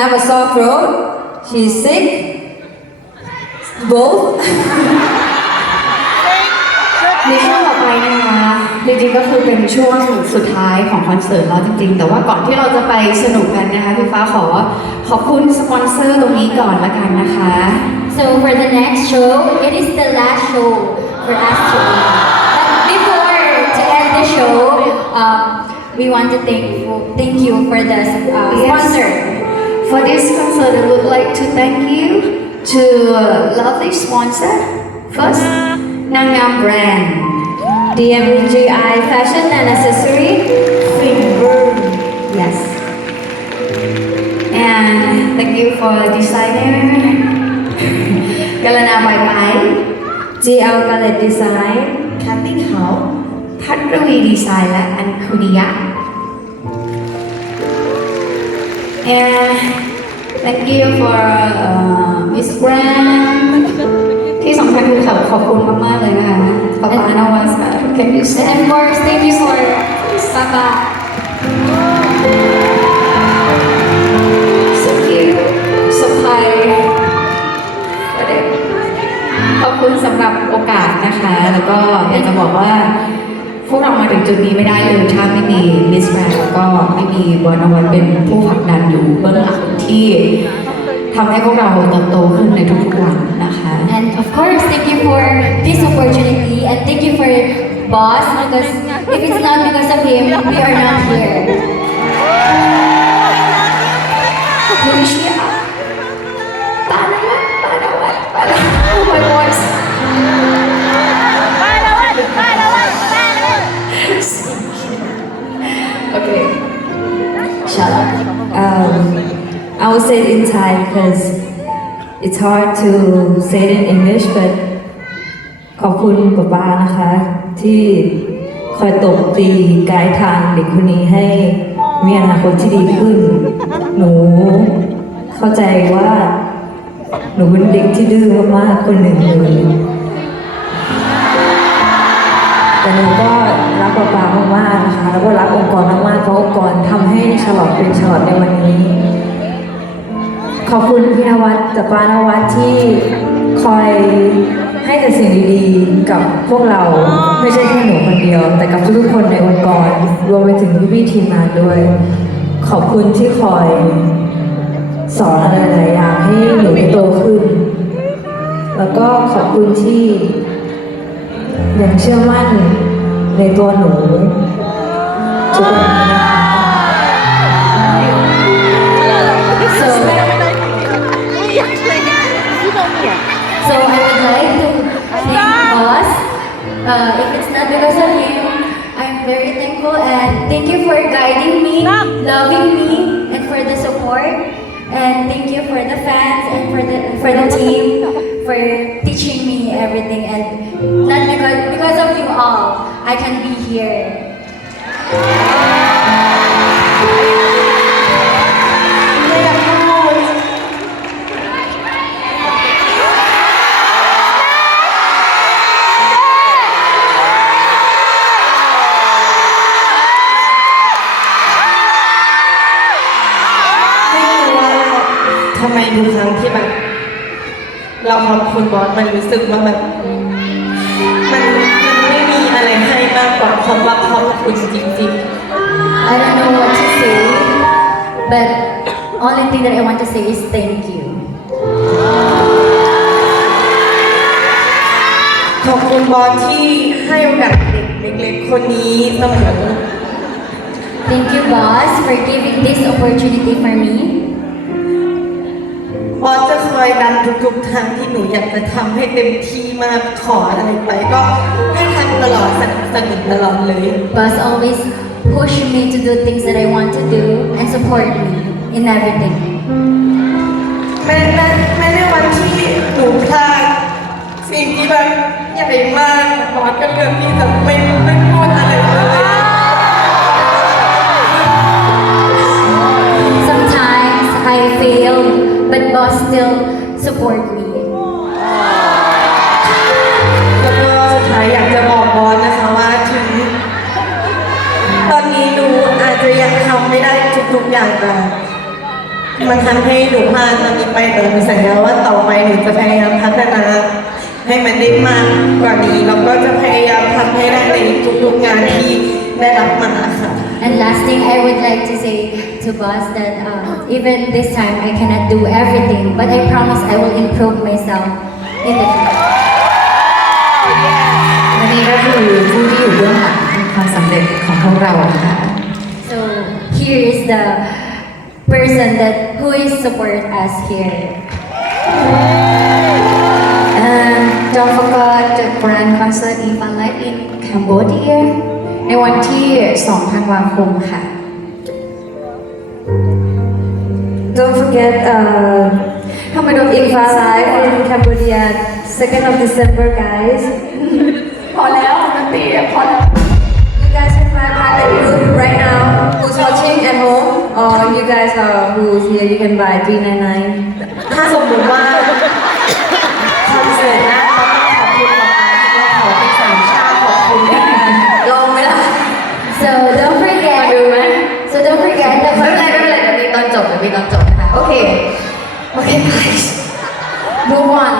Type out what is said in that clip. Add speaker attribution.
Speaker 1: have a sore throat. She's sick. Both.
Speaker 2: ในช่วงต่อไปนะคะจริงๆก็คือเป็นช่วงสุดท้ายของคอนเสิร์ตแล้วจริงๆ แต่ว่าก่อนที่เราจะไปสนุกกันนะคะพี่ฟ้าขอขอบคุณสปอนเซอร์ตรงนี้ก่อนละกันนะคะ
Speaker 3: So for the next show, it is the last show for us today. But before to end the show, um, we want to thank thank you for the uh,
Speaker 2: Yes.
Speaker 3: sponsor.
Speaker 2: For this concert, I would like to thank you to uh, lovely sponsor. First, Nangam brand.
Speaker 1: DMGI Fashion and Accessory.
Speaker 2: Finburn. Yes. And thank you for designer. Galana Bye Bye.
Speaker 1: GL Gallet Design.
Speaker 2: Cutting House. พัทรวีดีไซน์และอันคุนิยะ and thank you for uh, Miss Brand ที่สำคัญคือขอบขอบคุณมาก ๆ เลยนะคะป๊าป๊านวัส can you
Speaker 3: And
Speaker 2: say
Speaker 3: of course, thank you for Papa.
Speaker 2: thank จุดนี้ไม่ได้เลยถ้าไม่มีมิสแกรนแล้วก็ไม่มีบอลวันเป็นผู้ผลักดันอยู่เบื้องหลังที่ทำให้พวกเราเติบโตขึ้นในทุกๆวันนะคะ
Speaker 3: And of course, thank you for this opportunity and thank you for boss because if it's not because of him, we are not here.
Speaker 2: Felicia. Panawat, panawat, panawat. Oh my voice.
Speaker 1: Say it in Thai because it's hard to say it in English, but ขอบคุณป๊าป๊านะคะ ที่คอยตบตีไกด์ทางเด็กคนนี้ให้มีอนาคตที่ดีขึ้น หนูเข้าใจว่า หนูเป็นเด็กที่ดื้อมากๆคนหนึ่งเลยแต่หนูก็รักป๊าป๊ามากๆนะคะ แล้วก็รักองค์กรมากๆเพราะองค์กรทำให้ฉลอดเป็นฉลอดในวันนี้ ขอบคุณพี่นวัดกับป้านวัดที่คอยให้แต่สิ่งดีๆ กับพวกเราไม่ใช่แค่หนูคนเดียว แต่กับทุกๆคนในองค์กรรวมไปถึงพี่ๆทีมงานด้วย ขอบคุณที่คอยสอนอะไรหลายอย่างให้หนูได้โตขึ้น แล้วก็ขอบคุณที่ยังเชื่อมั่นในตัวหนูทุกวัน
Speaker 3: so I would like to thank boss. Uh, if it's not because of him, I'm very thankful and thank you for guiding me, loving me, and for the support. And thank you for the fans and for the for the team for teaching me everything. And not because because of you all, I can be here.
Speaker 4: ทำไมทุกครั้งที่แบบเราขอบคุณบอสมันรู้สึกว่าแบบมันมันไม่มีอะไรให้มากกว่าคำว่าขอบคุณจริง
Speaker 3: I don't know what to say, but only thing that I want to say is thank you.
Speaker 4: ๆขอบคุณบอสที่ให้โอกาสเด็กเล็กๆคนนี้เสมอ
Speaker 3: Thank you, boss, for giving this opportunity for me.
Speaker 4: บอสจะคอยดันทุกๆทางที่หนูอยากจะทำให้เต็มที่มากขออะไรไปก็ให้ทำตลอดสนับสนุนตลอดเลย
Speaker 3: Boss always push me to do things that I want to do and support me in everything.
Speaker 4: แม้แม้แม้ในวันที่หนูพลาดสิ่งที่แบบใหญ่มากบอสก็เลือกที่จะไม่ไม่พูดอะไรเลย ทำไม่ได้ทุกๆอย่างแต่มันทำให้หนูพลาดตอนนี้ไปแต่หนูสัญญาว่าต่อไปหนูจะพยายามพัฒนา ให้มันได้มากกว่านี้แล้วก็จะพยายามทำให้ได้ในทุกๆงานที่ได้รับมาค่ะ
Speaker 3: And last thing I would like to say to boss that uh, even this time I cannot do everything, but I promise I will improve myself in the future.
Speaker 2: และนี่ก็คือผู้ที่อยู่เบื้องหลังความสำเร็จของพวกเราค่ะ
Speaker 3: So here is the person that who is support us here.
Speaker 2: And don't forget the grand concert in Fun Life in Cambodia ในวันที่ 2 ธันวาคมค่ะ
Speaker 1: Don't forget uh,
Speaker 2: ทำไมโดน
Speaker 1: If I live in Cambodia 2nd of December guys here you can buy 399
Speaker 4: ถ้าสมมติว่าคอนเสิร์ตหน้าต้องขอบคุณหมอปลาที่ว่าขอเป็นสามชาติขอบคุณด้วยกัน
Speaker 1: ลองไหมล่ะ
Speaker 3: So don't forget.
Speaker 2: มาดูไหม
Speaker 3: So don't forget the
Speaker 2: ไม่เป็นไรไม่เป็นไรเดี๋ยวมีตอนจบเดี๋ยวมีตอนจบนะคะโอเคโอเค guys move on
Speaker 1: ก็